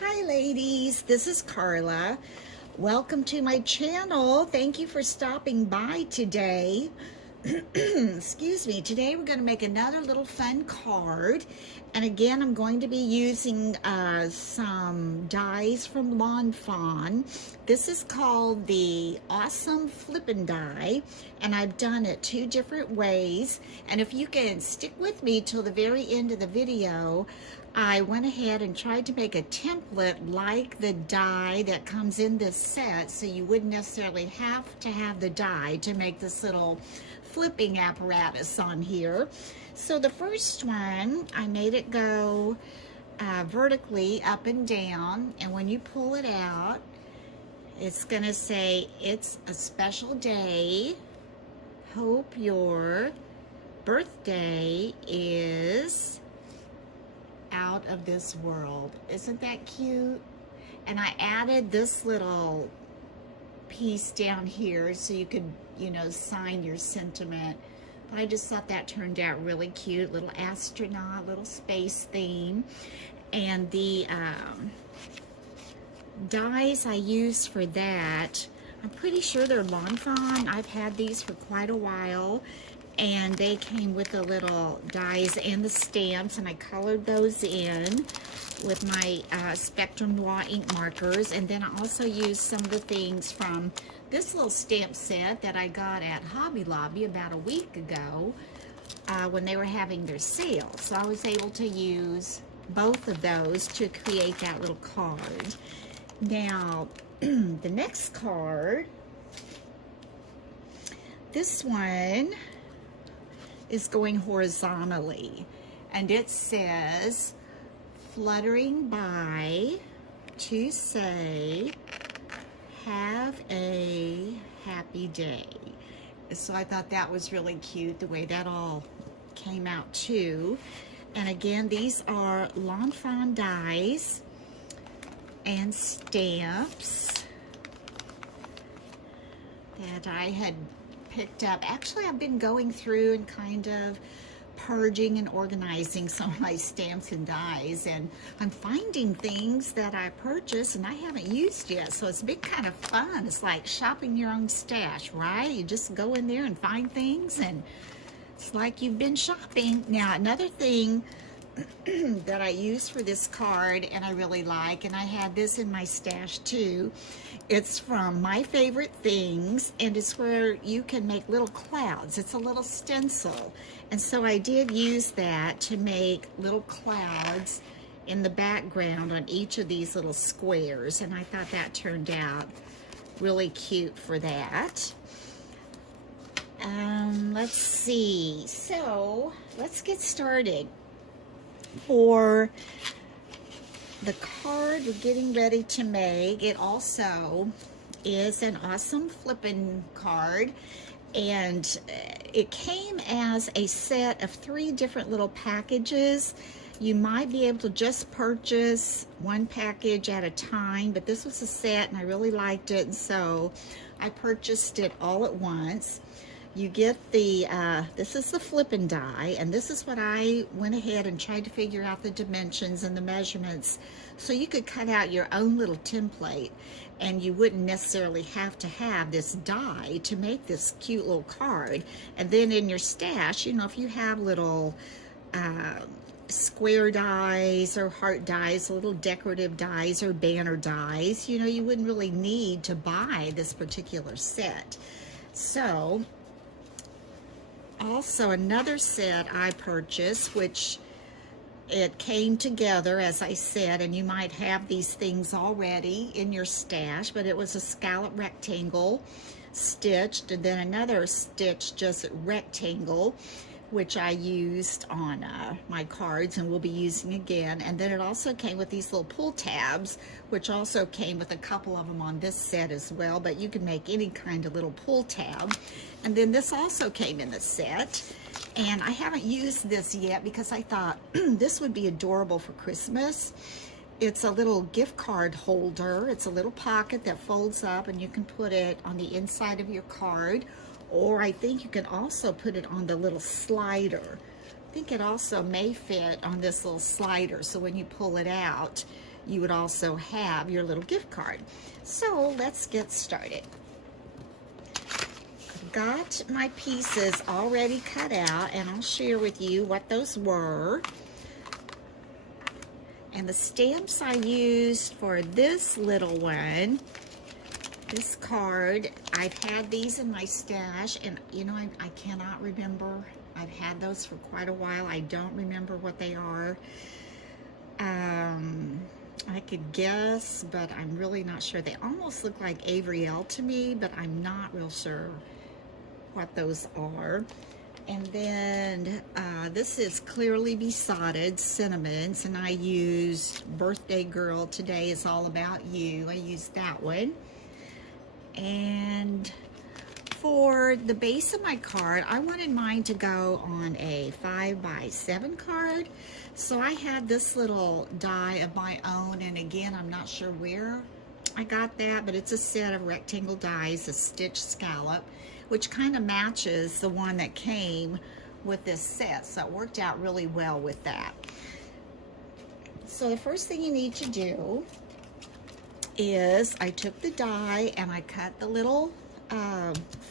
Hi ladies, this is Carla. Welcome to my channel. Thank you for stopping by today. Excuse me. Today we're going to make another little fun card. And again, I'm going to be using some dies from Lawn Fawn. This is called the Awesome Flippin' die. And I've done it two different ways. And if you can stick with me till the very end of the video, I went ahead and tried to make a template like the die that comes in this set, so you wouldn't necessarily have to have the die to make this little flipping apparatus on here. So the first one, I made it go vertically up and down, and when you pull it out, it's going to say, "It's a special day. Hope your birthday is out of this world." Isn't that cute? And I added this little piece down here so you could, sign your sentiment. But I just thought that turned out really cute. Little astronaut, little space theme. And the dies I used for that, I'm pretty sure they're Lawn Fawn. I've had these for quite a while. And they came with the little dies and the stamps, and I colored those in with my Spectrum Noir ink markers. And then I also used some of the things from this little stamp set that I got at Hobby Lobby about a week ago when they were having their sale. So I was able to use both of those to create that little card. Now, the next card, this one is going horizontally, and it says, "Fluttering by to say, have a happy day." So I thought that was really cute, the way that all came out too. And again, these are Lawn Fawn dies and stamps that I had picked up. Actually, I've been going through and kind of purging and organizing some of my stamps and dies, and I'm finding things that I purchased and I haven't used yet, so it's been kind of fun. It's like shopping your own stash, right? You just go in there and find things, and it's like you've been shopping. Now, another thing that I use for this card, and I really like, and I had this in my stash too, it's from My Favorite Things, and it's where you can make little clouds. It's a little stencil, and so I did use that to make little clouds in the background on each of these little squares, and I thought that turned out really cute for that. Let's see, so let's get started. For the card we're getting ready to make, it also is an Awesome Flippin' card, and it came as a set of 3 different little packages. You might be able to just purchase one package at a time, but this was a set and I really liked it, and so I purchased it all at once. You get the, this is the Flippin' die, and this is what I went ahead and tried to figure out the dimensions and the measurements so you could cut out your own little template, and you wouldn't necessarily have to have this die to make this cute little card. And then in your stash, if you have little square dies or heart dies, little decorative dies or banner dies, you wouldn't really need to buy this particular set. So also another set I purchased, which it came together, as I said, and you might have these things already in your stash, but it was a scallop rectangle stitched, and then another stitch just rectangle, which I used on my cards and will be using again. And then it also came with these little pull tabs, which also came with a couple of them on this set as well, but you can make any kind of little pull tab. And then this also came in the set, and I haven't used this yet because I thought this would be adorable for Christmas. It's a little gift card holder. It's a little pocket that folds up, and you can put it on the inside of your card, or I think you can also put it on the little slider. I think it also may fit on this little slider, so when you pull it out, you would also have your little gift card. So let's get started. I've got my pieces already cut out, and I'll share with you what those were. And the stamps I used for this little one, this card, I've had these in my stash, and you know, I cannot remember. I've had those for quite a while. I don't remember what they are. I could guess, but I'm really not sure. They almost look like Avriel to me, but I'm not real sure what those are. And then this is Clearly Besotted Cinnamons, and I used Birthday Girl, Today is All About You. I used that one. And for the base of my card, I wanted mine to go on a 5x7 card. So I had this little die of my own, and again, I'm not sure where I got that, but it's a set of rectangle dies, a stitch scallop, which kind of matches the one that came with this set. So it worked out really well with that. So the first thing you need to do is I took the die and I cut the little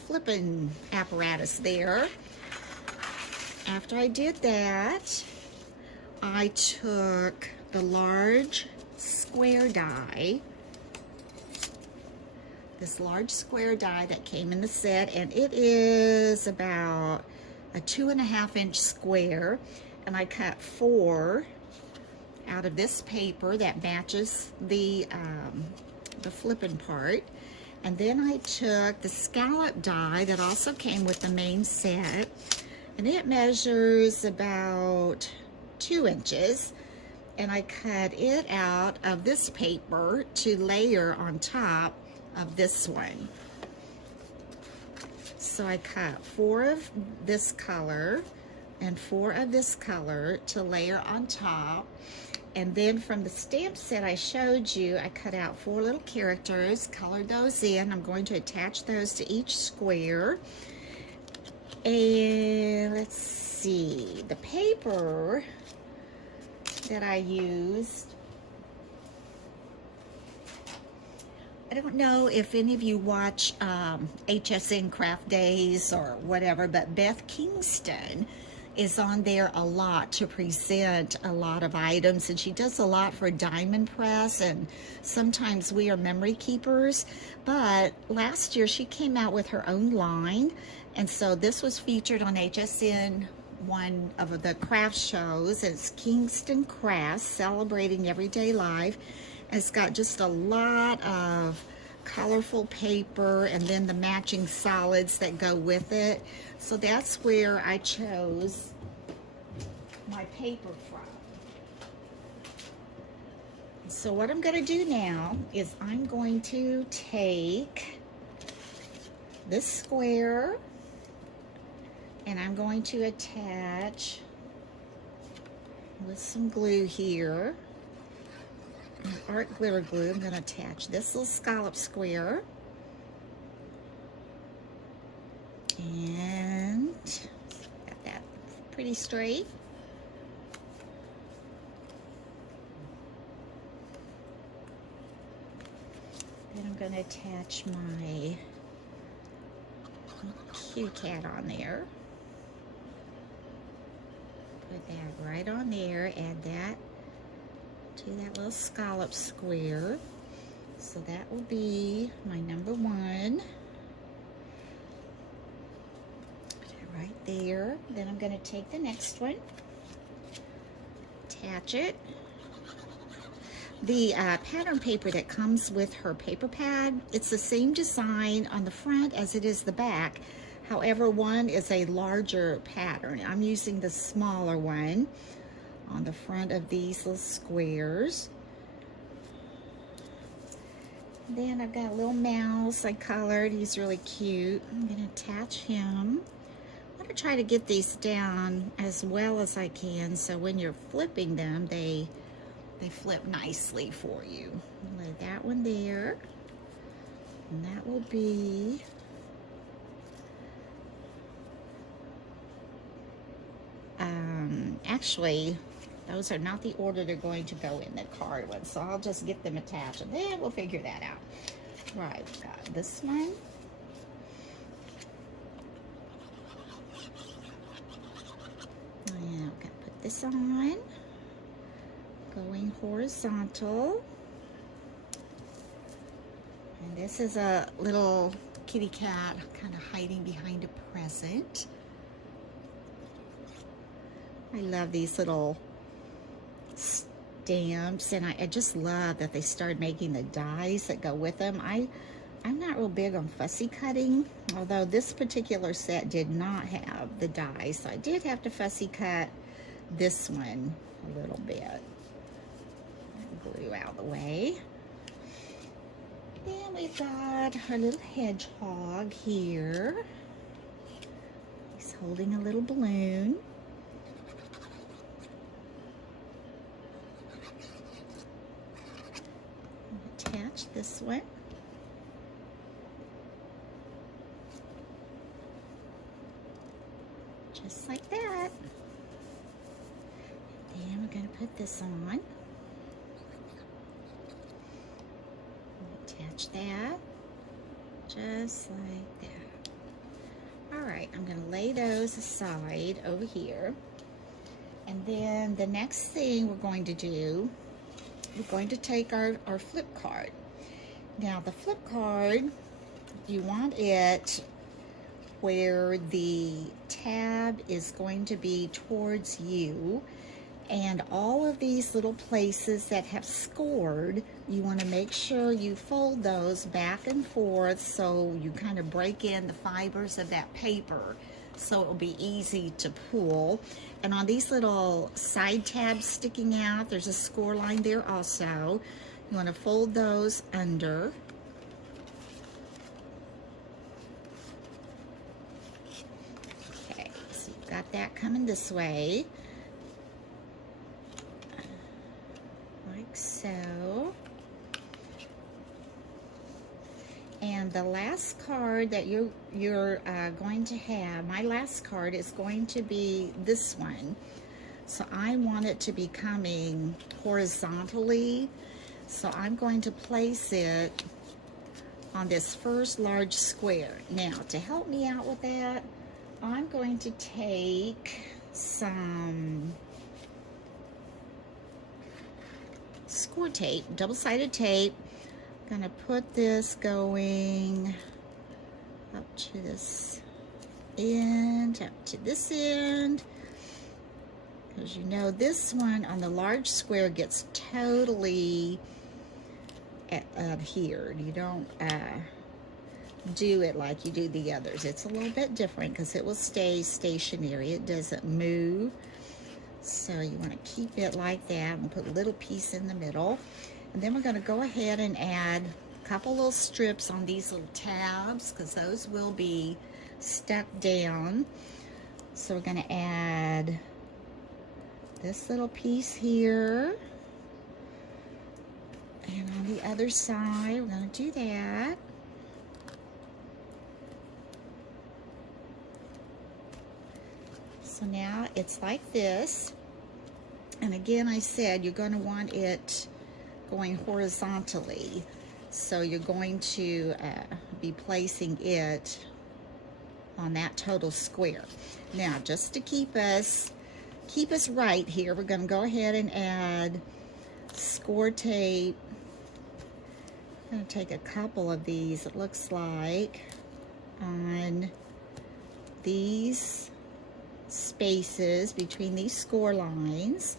flipping apparatus there. After I did that, I took the large square die, this large square die that came in the set, and it is about a 2.5-inch square, and I cut 4 out of this paper that matches the flipping part. And then I took the scallop die that also came with the main set, and it measures about 2 inches, and I cut it out of this paper to layer on top of this one. So I cut 4 of this color and 4 of this color to layer on top. And then from the stamp set I showed you, I cut out 4 little characters, colored those in. I'm going to attach those to each square. And let's see, the paper that I used, I don't know if any of you watch HSN Craft Days or whatever, but Beth Kingston is on there a lot to present a lot of items, and she does a lot for Diamond Press, and sometimes We Are Memory Keepers. But last year she came out with her own line, and so this was featured on HSN, one of the craft shows. It's Kingston Crafts, Celebrating Everyday Life. And it's got just a lot of colorful paper and then the matching solids that go with it. So that's where I chose my paper from. So what I'm going to do now is I'm going to take this square and I'm going to attach with some glue here, art glitter glue. I'm going to attach this little scallop square, and got that pretty straight. Then I'm going to attach my cue cat on there. Put that right on there, add that to that little scallop square. So that will be my number 1. Put it right there. Then I'm going to take the next one, attach it. The pattern paper that comes with her paper pad, it's the same design on the front as it is the back. However, one is a larger pattern. I'm using the smaller one on the front of these little squares. Then I've got a little mouse I colored. He's really cute. I'm going to attach him. I'm going to try to get these down as well as I can so when you're flipping them, they flip nicely for you. Lay that one there. And that will be actually, Those are not the order they're going to go in, the card ones. So I'll just get them attached and then we'll figure that out. Right, we've got this one. And I'm going to put this on. Going horizontal. And this is a little kitty cat kind of hiding behind a present. I love these little stamps, and I just love that they started making the dies that go with them. I'm not real big on fussy cutting, although this particular set did not have the dies, so I did have to fussy cut this one a little bit. Glue out of the way. Then we've got our little hedgehog here. He's holding a little balloon. Attach this one. Just like that. Then we're going to put this on. Attach that. Just like that. Alright, I'm going to lay those aside over here. And then the next thing we're going to do, we're going to take our flip card. Now the flip card, you want it where the tab is going to be towards you, and all of these little places that have scored, you want to make sure you fold those back and forth so you kind of break in the fibers of that paper so it will be easy to pull. And on these little side tabs sticking out, there's a score line there also. You want to fold those under. Okay, so you've got that coming this way. Like so. And the last card that you're going to have, my last card is going to be this one. So I want it to be coming horizontally. So I'm going to place it on this first large square. Now, to help me out with that, I'm going to take some score tape, double-sided tape. I'm gonna put this going up to this end, up to this end, because you know this one on the large square gets totally adhered. You don't do it like you do the others. It's a little bit different because it will stay stationary. It doesn't move. So you want to keep it like that and put a little piece in the middle. And then we're going to go ahead and add a couple little strips on these little tabs because those will be stuck down. So we're going to add this little piece here. And on the other side, we're going to do that. So now it's like this. And again, I said you're going to want it going horizontally, so you're going to be placing it on that total square. Now, just to keep us right here, we're going to go ahead and add score tape. I'm going to take a couple of these, it looks like, on these spaces between these score lines.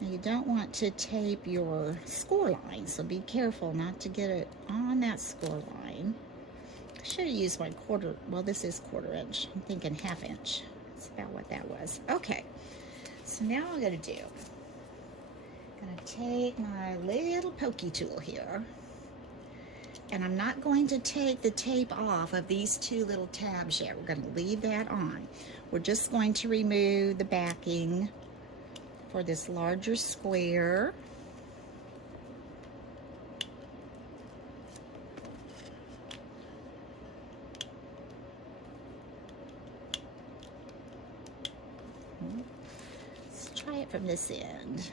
Now you don't want to tape your score line, so be careful not to get it on that score line. I should have used my quarter, well, this is 1/4 inch. I'm thinking 1/2 inch. That's about what that was. Okay, so now I'm going to do, I'm going to take my little pokey tool here, and I'm not going to take the tape off of these two little tabs yet. We're going to leave that on. We're just going to remove the backing for this larger square. try it from this end.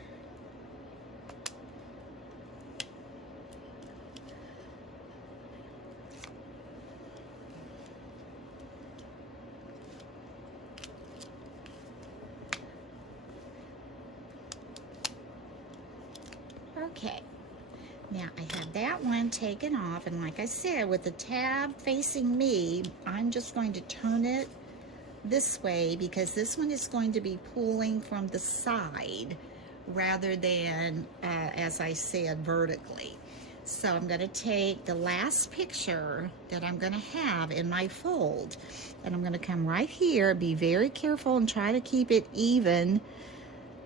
Okay, now I have that one taken off, and like I said, with the tab facing me, I'm just going to turn it this way because this one is going to be pulling from the side rather than, as I said, vertically. So I'm going to take the last picture that I'm going to have in my fold, and I'm going to come right here, be very careful and try to keep it even,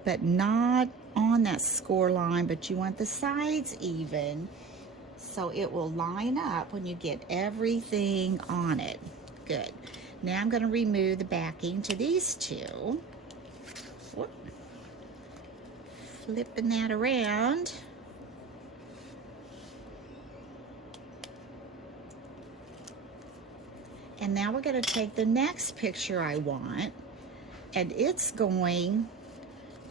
but not on that score line, but you want the sides even so it will line up when you get everything on it. Good. Now I'm going to remove the backing to these two. Whoop. Flipping that around. And now we're going to take the next picture I want, and it's going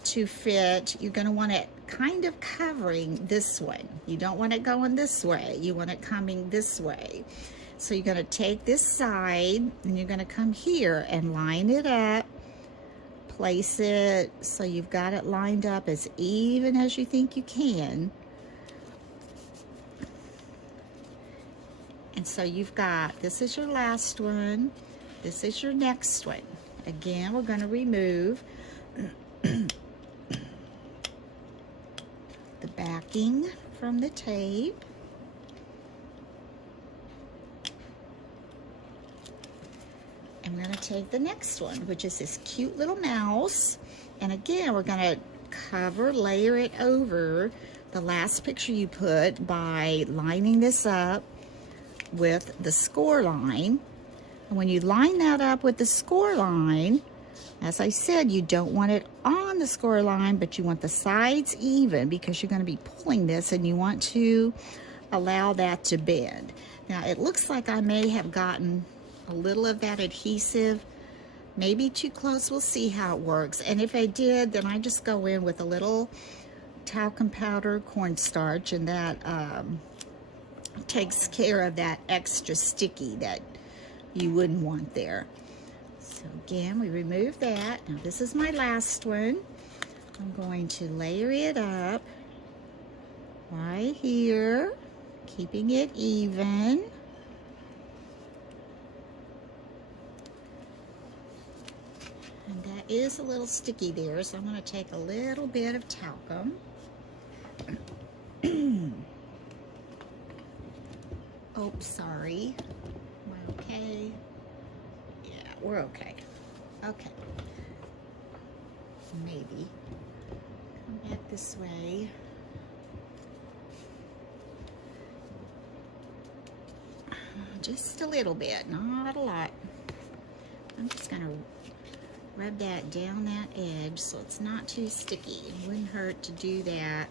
to fit. You're going to want it kind of covering this one. You don't want it going this way. You want it coming this way. So you're going to take this side and you're going to come here and line it up. Place it so you've got it lined up as even as you think you can. And so you've got, this is your last one. This is your next one. Again, we're going to remove the backing from the tape. I'm going to take the next one, which is this cute little mouse. And again, we're going to layer it over the last picture you put by lining this up with the score line. And when you line that up with the score line, as I said, you don't want it on the score line, but you want the sides even because you're going to be pulling this and you want to allow that to bend. Now, it looks like I may have gotten a little of that adhesive, maybe too close. We'll see how it works. And if I did, then I just go in with a little talcum powder, cornstarch, and that takes care of that extra sticky that you wouldn't want there. So again, we remove that. Now this is my last one. I'm going to layer it up right here, keeping it even. And that is a little sticky there, so I'm going to take a little bit of talcum. Oh, sorry. Am I okay? Yeah, we're okay. Okay. Maybe. Come back this way. Just a little bit, not a lot. I'm just going to rub that down that edge so it's not too sticky. It wouldn't hurt to do that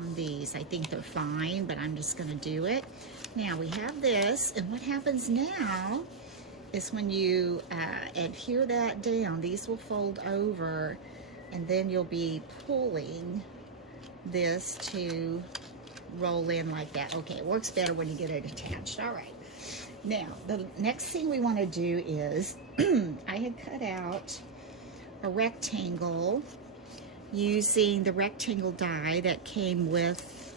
on these. I think they're fine, but I'm just going to do it. Now we have this, and what happens now is when you adhere that down, these will fold over, and then you'll be pulling this to roll in like that. Okay, it works better when you get it attached. All right. Now, the next thing we want to do is, I had cut out a rectangle using the rectangle die that came with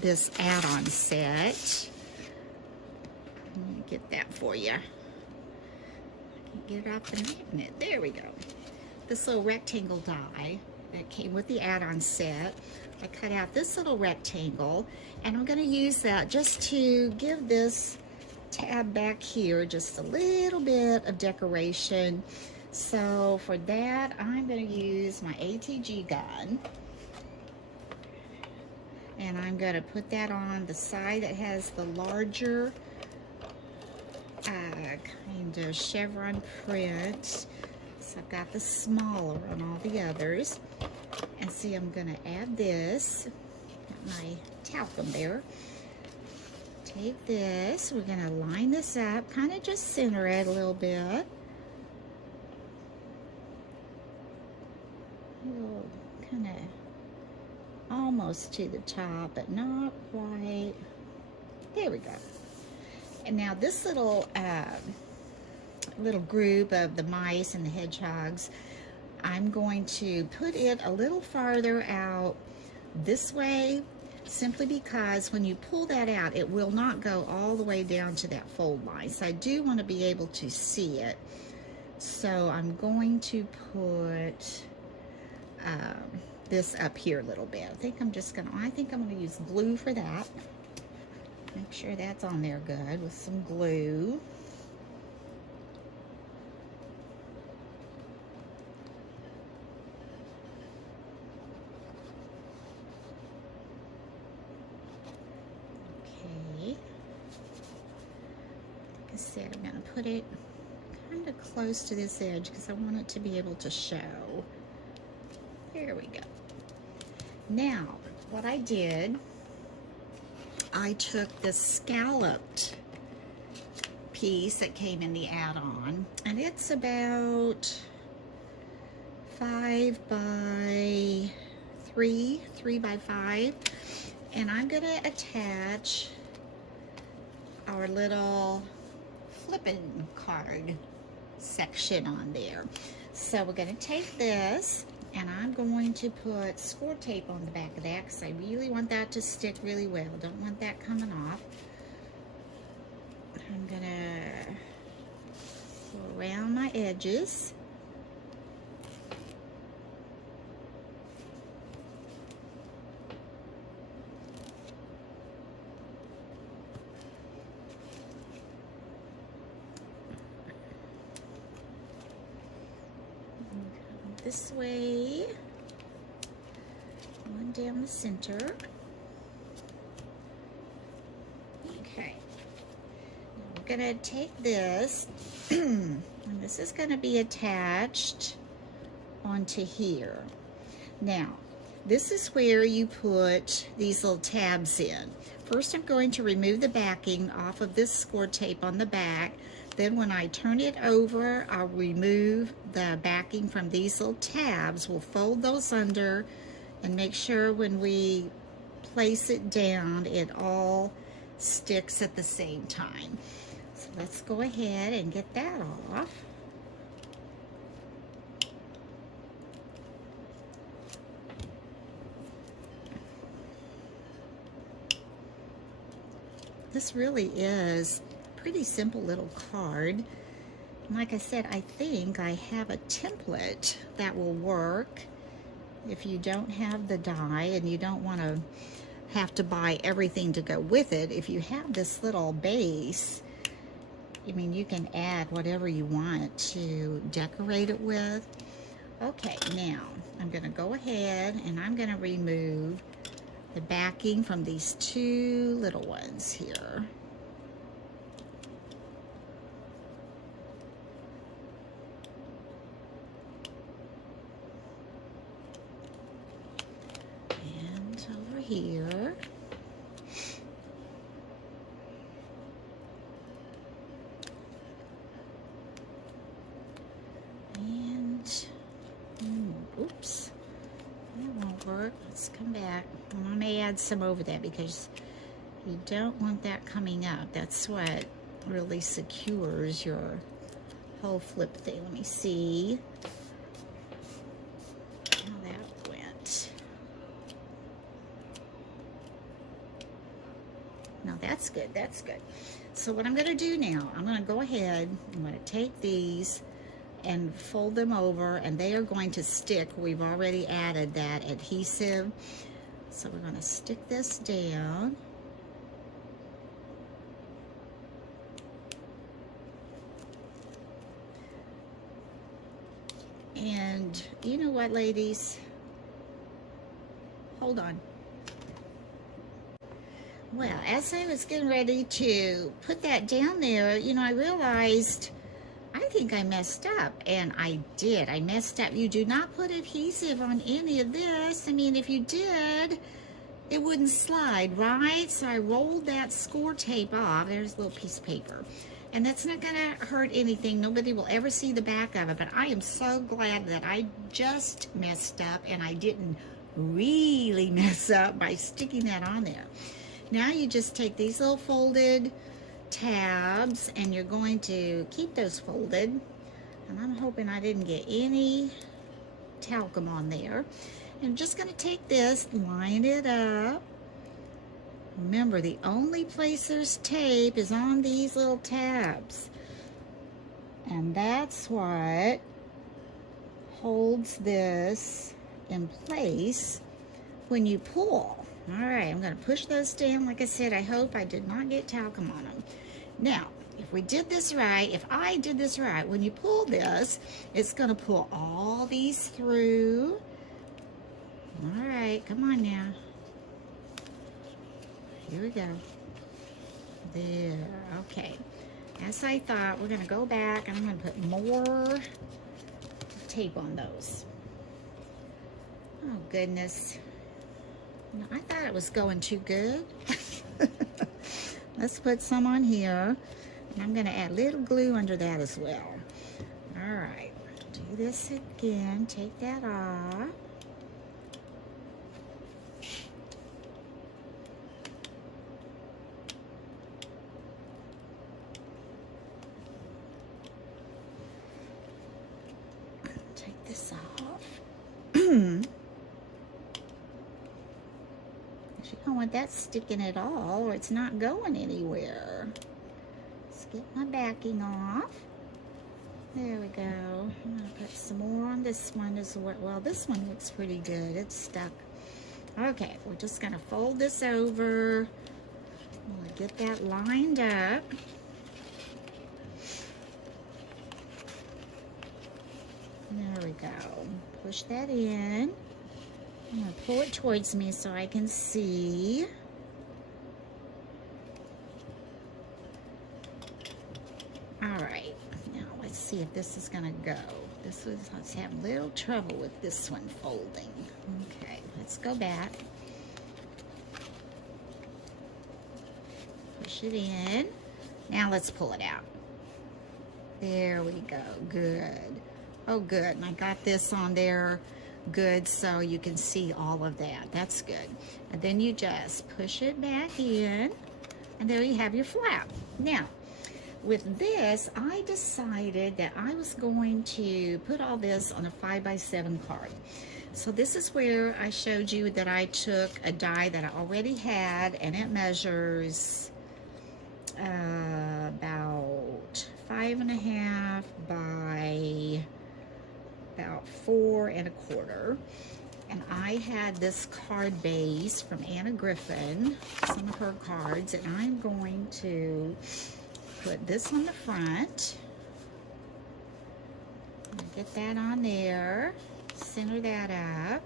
this add-on set. Let me get that for you. Get it off the magnet. There we go. This little rectangle die that came with the add-on set. I cut out this little rectangle, and I'm going to use that just to give this tab back here just a little bit of decoration. So for that, I'm going to use my ATG gun, and I'm going to put that on the side that has the larger kind of chevron print. So I've got the smaller on all the others. And see, I'm going to add this, got my talcum there. Take this, we're going to line this up, kind of just center it a little bit. kind of almost to the top, but not quite. There we go. And now this little group of the mice and the hedgehogs, I'm going to put it a little farther out this way, simply because when you pull that out, it will not go all the way down to that fold line. So I do want to be able to see it. So I'm going to put this up here a little bit. I think I'm gonna use glue for that. Make sure that's on there good with some glue. Okay. Like I said, I'm gonna put it kind of close to this edge because I want it to be able to show. There we go. Now, what I did, I took the scalloped piece that came in the add-on, and it's about 5 by 3 by 5, and I'm gonna attach our little Flippin card section on there. So we're gonna take this, and I'm going to put score tape on the back of that because I really want that to stick really well. Don't want that coming off. I'm gonna go around my edges. This way, one down the center. Okay, now we're gonna take this, and this is gonna be attached onto here. Now, this is where you put these little tabs in. First, I'm going to remove the backing off of this score tape on the back. Then when I turn it over, I'll remove the backing from these little tabs. We'll fold those under and make sure when we place it down, it all sticks at the same time. So let's go ahead and get that off. This really is pretty simple little card. And like I said, I think I have a template that will work if you don't have the die and you don't want to have to buy everything to go with it. If you have this little base, I mean, you can add whatever you want to decorate it with. Okay, now I'm going to go ahead and I'm going to remove the backing from these two little ones here. Here. And oops, that won't work. Let's come back. I may add some over that because you don't want that coming up. That's what really secures your whole flip thing. Let me see how that went. Now that's good, that's good. So what I'm gonna do now, I'm gonna go ahead, I'm gonna take these and fold them over, and they are going to stick. We've already added that adhesive. So we're gonna stick this down. And you know what, ladies? Hold on. Well, as I was getting ready to put that down there, you know, I realized I think I messed up, and I did. I messed up. You do not put adhesive on any of this. I mean, if you did, it wouldn't slide, right? So I rolled that score tape off. There's a little piece of paper. And that's not gonna hurt anything. Nobody will ever see the back of it, but I am so glad that I just messed up and I didn't really mess up by sticking that on there. Now you just take these little folded tabs and you're going to keep those folded. And I'm hoping I didn't get any talcum on there. I'm just going to take this, line it up. Remember, the only place there's tape is on these little tabs. And that's what holds this in place when you pull. All right, I'm going to push those down. Like I said, I hope I did not get talcum on them. Now, if we did this right, if I did this right, when you pull this, it's going to pull all these through. All right, come on now. Here we go. There, okay. As I thought, we're gonna go back and I'm gonna put more tape on those. Oh goodness. No, I thought it was going too good. Let's put some on here. And I'm gonna add a little glue under that as well. All right, do this again, take that off. This off. You don't want that sticking at all or it's not going anywhere. Let's get my backing off. There we go. I'm going to put some more on this one as well. Well, this one looks pretty good. It's stuck. Okay, we're just going to fold this over. We'll get that lined up. There we go. Push that in. I'm going to pull it towards me so I can see. All right. Now let's see if this is going to go. Let's have a little trouble with this one folding. Okay, let's go back. Push it in. Now let's pull it out. There we go. Good. Oh, good. And I got this on there good so you can see all of that. That's good. And then you just push it back in and there you have your flap. Now, with this, I decided that I was going to put all this on a 5x7 card. So this is where I showed you that I took a die that I already had and it measures about 5.5 by about 4 1/4. And I had this card base from Anna Griffin, some of her cards, and I'm going to put this on the front. Get that on there, center that up.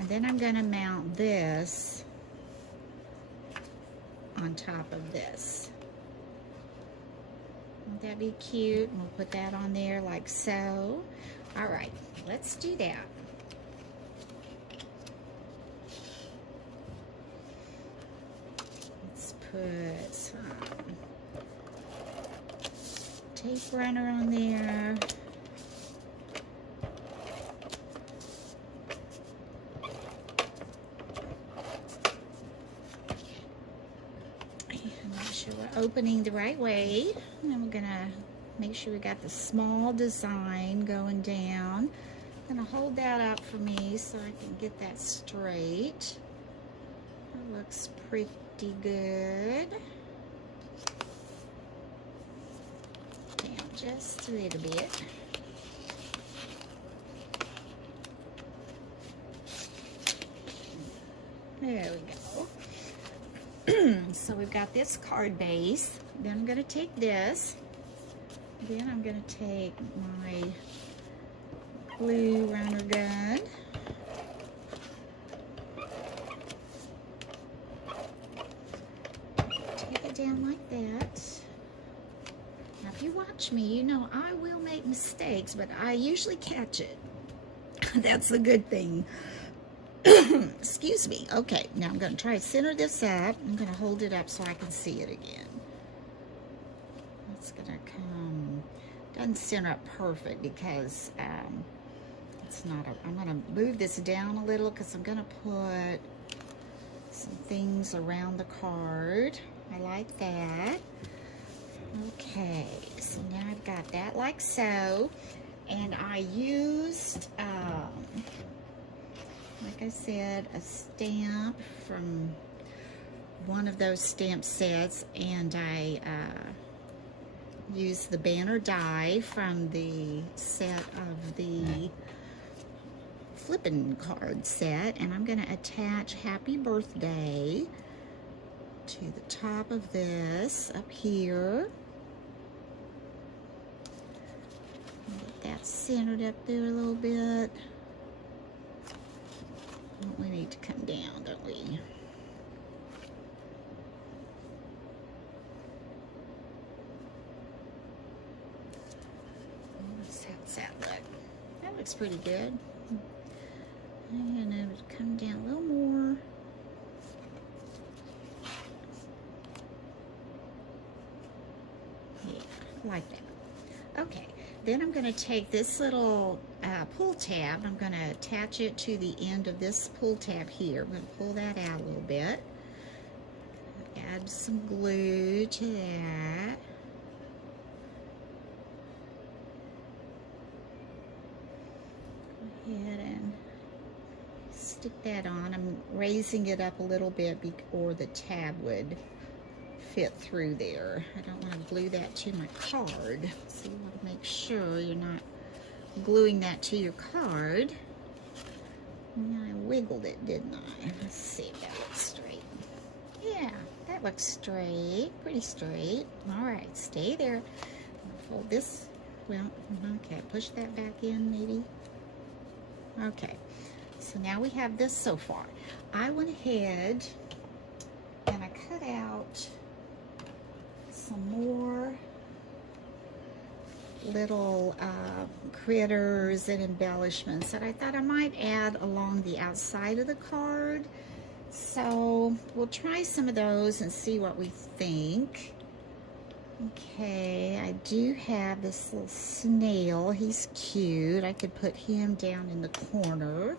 And then I'm going to mount this on top of this. Won't that be cute? And we'll put that on there like so. All right, let's do that. Let's put some tape runner on there. Make sure we're opening the right way. And then we're gonna make sure we got the small design going down. I'm gonna hold that up for me so I can get that straight. That looks pretty good. Down just a little bit. There we go. So we've got this card base. Then I'm going to take this. Then I'm going to take my glue runner gun. Take it down like that. Now if you watch me, you know I will make mistakes, but I usually catch it. That's a good thing. Excuse me. Okay, now I'm going to try to center this up. I'm going to hold it up so I can see it again. it's gonna come, doesn't center up perfect because it's not a, I'm gonna move this down a little because I'm gonna put some things around the card. I like that. Okay, so now I've got that like so, and I used, like I said, a stamp from one of those stamp sets, and I used the banner die from the set of the Flippin card set, and I'm going to attach Happy Birthday to the top of this up here. Get that centered up there a little bit. We need to come down, don't we? How's that look? That looks pretty good. I'm gonna come down a little more. Yeah, I like that. Okay, then I'm gonna take this little pull tab. I'm gonna attach it to the end of this pull tab here. I'm gonna pull that out a little bit. Add some glue to that. Go ahead and stick that on. I'm raising it up a little bit or the tab would fit through there. I don't want to glue that to my card, so you want to make sure you're not gluing that to your card. And I wiggled it, didn't I? Let's see if that looks straight. Yeah, that looks straight, pretty straight. All right, stay there. Fold this, well, okay, push that back in maybe. Okay, so now we have this so far. I went ahead and I cut out some more little critters and embellishments that I thought I might add along the outside of the card. So we'll try some of those and see what we think. Okay, I do have this little snail. He's cute. I could put him down in the corner.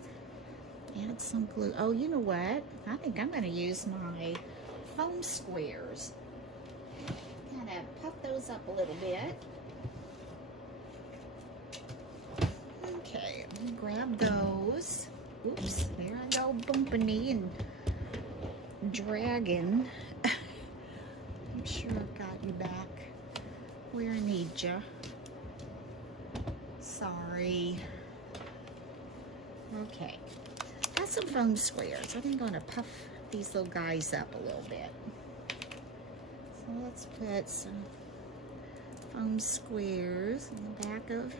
Add some glue. Oh, you know what? I think I'm going to use my foam squares. Kind of puff those up a little bit. Okay, grab those. Oops, there I go, bumping me and dragging. I'm sure I've got you back where I need you. Sorry. Okay, got some foam squares. I'm going to puff these little guys up a little bit. So let's put some foam squares in the back of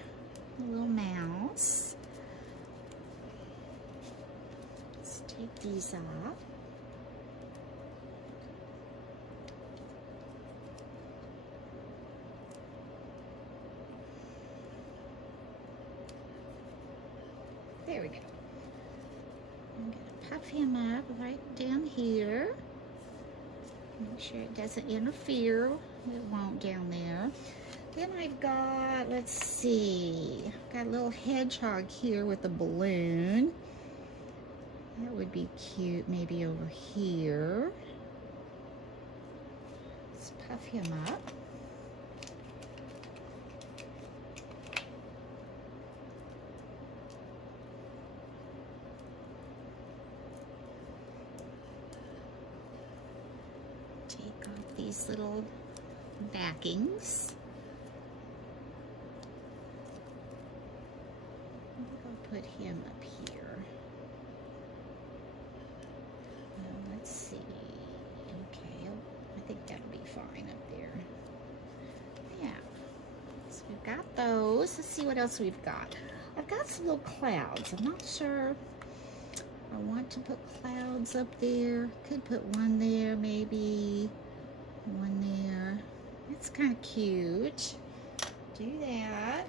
the little mouse. Let's take these off. There we go. I'm going to puff him up right down here. Make sure it doesn't interfere. It won't down there. Then I've got, let's see, I've got a little hedgehog here with a balloon. That would be cute, maybe over here. Let's puff him up. Take off these little backings. I'll put him up here. Let's see. Okay, I think that'll be fine up there. Yeah. So we've got those. Let's see what else we've got. I've got some little clouds. I'm not sure I want to put clouds up there. Could put one there, maybe. One there. It's kind of cute. Do that.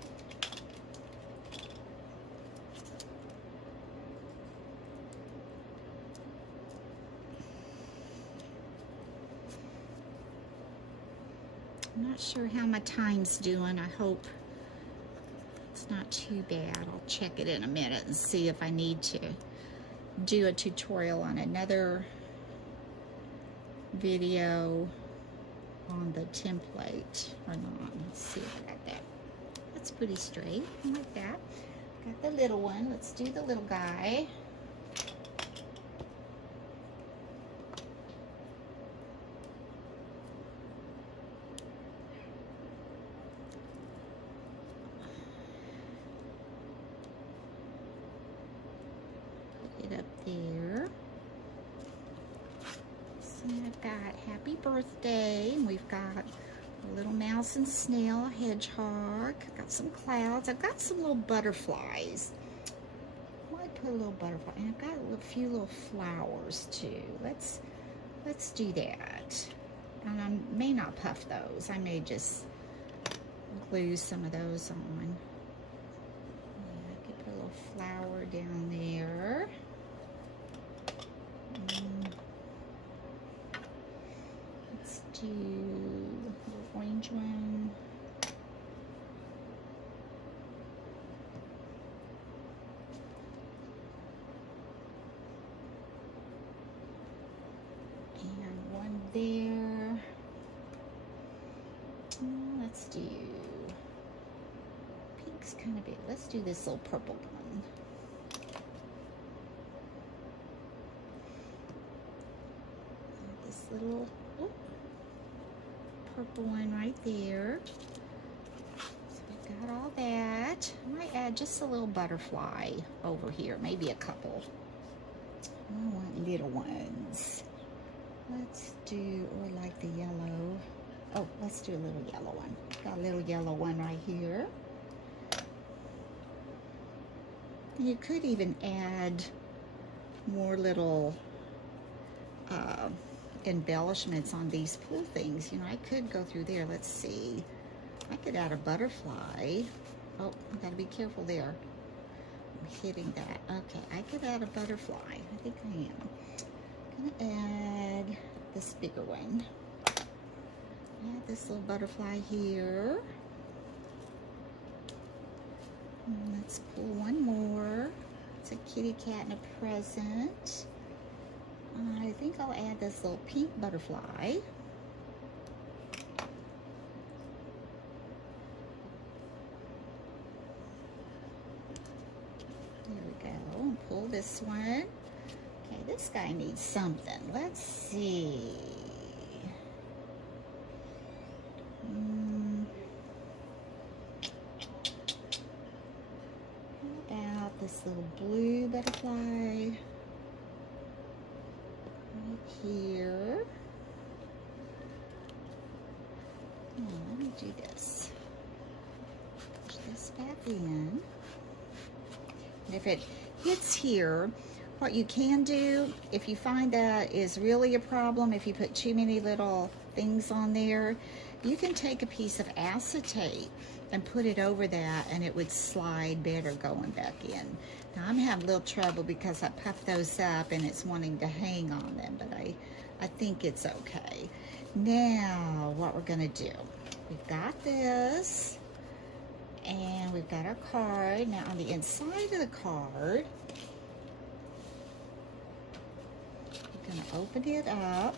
I'm not sure how my time's doing. I hope it's not too bad. I'll check it in a minute and see if I need to do a tutorial on another video on the template or not. Let's see if I got that. That's pretty straight. I like that. Got the little one. Let's do the little guy. Put it up there. So I've got happy birthday, and we've got a little mouse and snail, a hedgehog. I've got some clouds. I've got some little butterflies. I might put a little butterfly, and I've got a few little flowers too. Let's do that. And I may not puff those. I may just glue some of those on. Yeah, I could put a little flower down there. Let's do the orange one. And one there. Let's do pink's kind of big. Let's do this little purple one. This little purple one right there. So we've got all that. I might add just a little butterfly over here, maybe a couple. I want little ones. Let's do, or like the yellow. Oh, let's do a little yellow one. Got a little yellow one right here. You could even add more little embellishments on these pool things. You know, I could go through there. Let's see. I could add a butterfly. Oh, I gotta be careful there. I'm hitting that. Okay, I could add a butterfly. I think I am. I'm gonna add this bigger one. Add this little butterfly here. And let's pull one more. It's a kitty cat and a present. I think I'll add this little pink butterfly. There we go. Pull this one. Okay, this guy needs something. Let's see. How about this little blue butterfly? Here. Let me do this. Push this back in. And if it hits here, what you can do, if you find that is really a problem, if you put too many little things on there, you can take a piece of acetate and put it over that, and it would slide better going back in. Now I'm having a little trouble because I puffed those up and it's wanting to hang on them, but I think it's okay. Now what we're gonna do, we've got this and we've got our card. Now on the inside of the card, we're gonna open it up.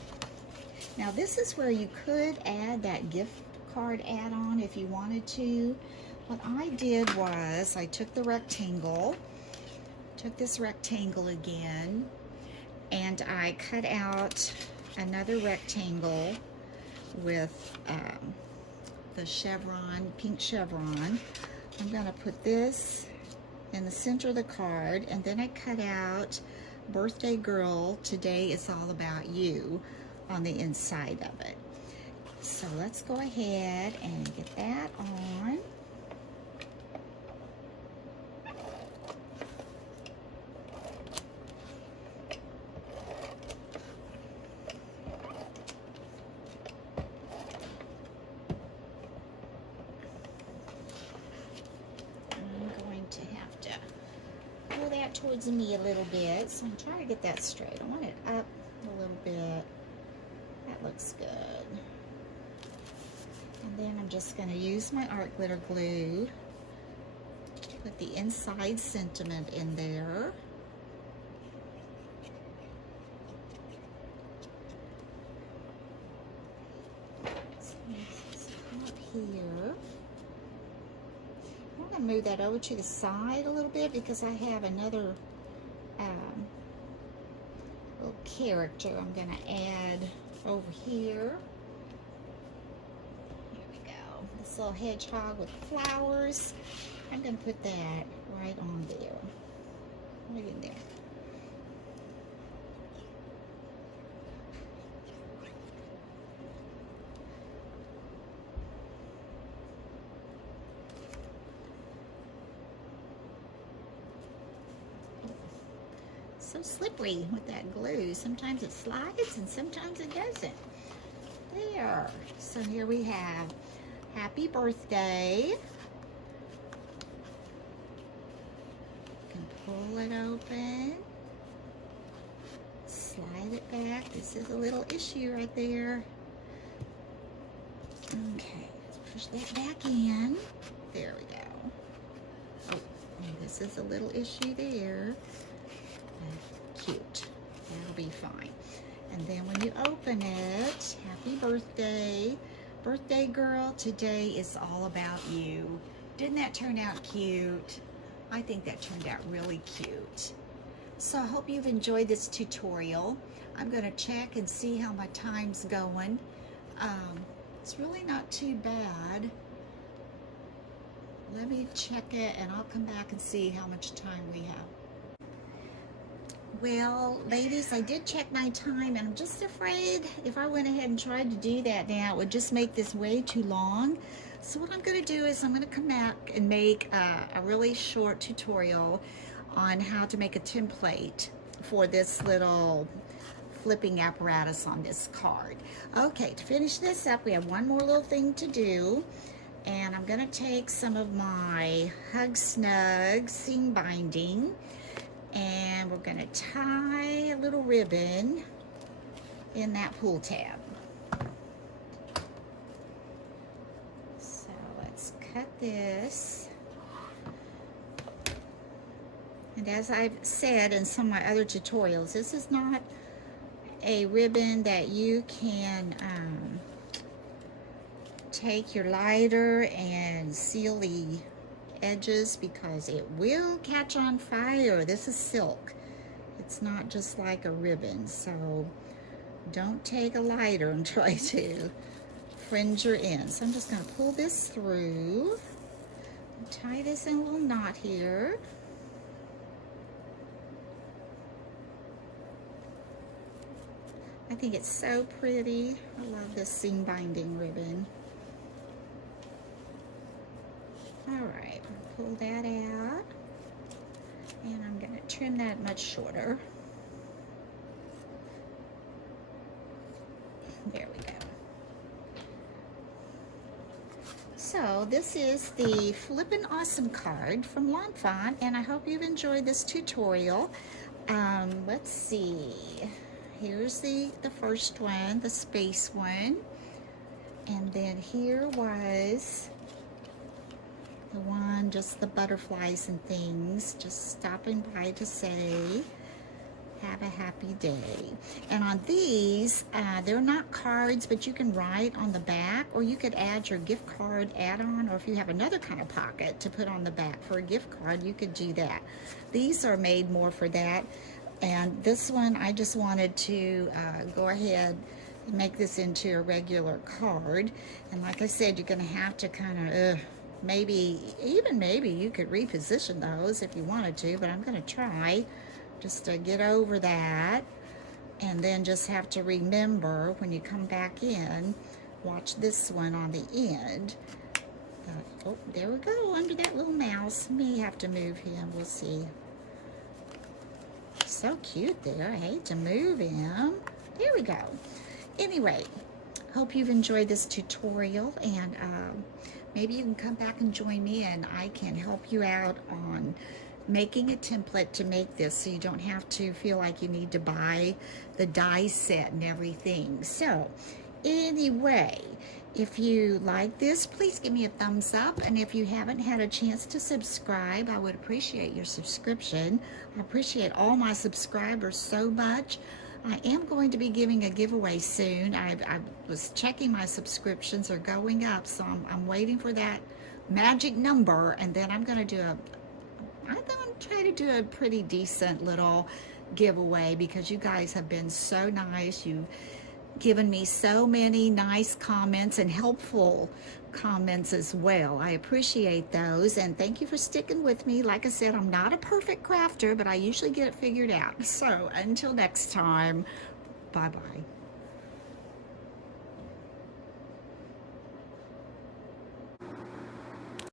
Now this is where you could add that gift card add-on if you wanted to. What I did was I took the rectangle, took this rectangle again, and I cut out another rectangle with the chevron, pink chevron. I'm gonna put this in the center of the card, and then I cut out birthday girl, today is all about you, on the inside of it. So let's go ahead and get that on. Towards me a little bit, so I'm trying to get that straight. I want it up a little bit. That looks good. And And then I'm just going to use my art glitter glue, put the inside sentiment in there. So this top here. I'm going to move that over to the side a little bit because I have another little character I'm going to add over here. Here we go. This little hedgehog with flowers. I'm going to put that right on there. Right in there. So slippery with that glue. Sometimes it slides and sometimes it doesn't. There. So here we have happy birthday. You can pull it open. Slide it back. This is a little issue right there. Okay, let's push that back in. There we go. Oh, and this is a little issue there. Cute. That'll be fine. And then when you open it, happy birthday. Birthday girl, today is all about you. Didn't that turn out cute? I think that turned out really cute. So I hope you've enjoyed this tutorial. I'm going to check and see how my time's going. It's really not too bad. Let me check it and I'll come back and see how much time we have. Well, ladies, I did check my time, and I'm just afraid if I went ahead and tried to do that now, it would just make this way too long. So what I'm going to do is I'm going to come back and make a really short tutorial on how to make a template for this little flipping apparatus on this card. Okay, to finish this up, we have one more little thing to do. And I'm going to take some of my Hug Snug seam binding, and we're going to tie a little ribbon in that pull tab. So let's cut this. And as I've said in some of my other tutorials, this is not a ribbon that you can take your lighter and seal the edges because it will catch on fire. This is silk. It's not just like a ribbon, so don't take a lighter and try to fringe your ends. So I'm just going to pull this through and tie this in a little knot here. I think it's so pretty. I love this seam binding ribbon. All right, pull that out, and I'm going to trim that much shorter. There we go. So this is the Flippin' Awesome card from Lawn Fawn, and I hope you've enjoyed this tutorial. Let's see. Here's the first one, the space one, and then here was the one, just the butterflies and things, just stopping by to say have a happy day. And on these, they're not cards, but you can write on the back, or you could add your gift card add-on, or if you have another kind of pocket to put on the back for a gift card, you could do that. These are made more for that. And this one, I just wanted to go ahead and make this into a regular card. And like I said, you're going to have to kind of, maybe you could reposition those if you wanted to, but I'm going to try just to get over that. And then just have to remember when you come back in, watch this one on the end. Oh, there we go, under that little mouse. May have to move him, we'll see. So cute there. I hate to move him. There we go. Anyway, hope you've enjoyed this tutorial, and maybe you can come back and join me and I can help you out on making a template to make this, so you don't have to feel like you need to buy the die set and everything. So anyway, If you like this, please give me a thumbs up. And if you haven't had a chance to subscribe, I would appreciate your subscription. I appreciate all my subscribers so much. I am going to be giving a giveaway soon. I was checking my subscriptions are going up, so I'm waiting for that magic number, and then I'm going to try to do a pretty decent little giveaway because you guys have been so nice. You've given me so many nice comments and helpful comments as well. I appreciate those, and thank you for sticking with me. Like I said, I'm not a perfect crafter, but I usually get it figured out. So until next time, bye-bye.